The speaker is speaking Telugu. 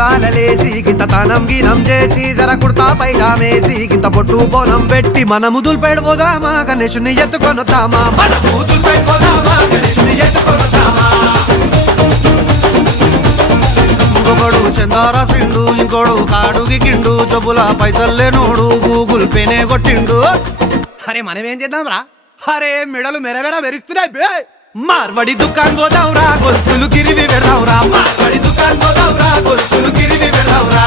పొద్దుగాలలేసి గింత తనం గినం చేసి జర కుర్తా పైజామేసి గింత పొట్టు బోనం పెట్టి మనము దుల్పెడిపోదామా గణేశుని ఎత్తుకొనొద్దామా మనము దుల్పెడిపోదామా గణేశుని ఎత్తుకొనొద్దామా ఇంకొకడు చందారాసిండు ఇంకోడు కాడుగి కిండు జబ్బుల పైసల్లేనోడు గూగుల్ పేనే కొట్టిండు అరే మనమేం చేద్దాం రా అరే మెడలు మెరమెర మెరుస్తున్నాయి బే మార్వడి దుకాన్ పోదాం రా గొలుసులు గిరివి పెడదాం రా మార్వడి దుకాన్ పోదాం రా గొలుసులు గిరివి పెడదాం రా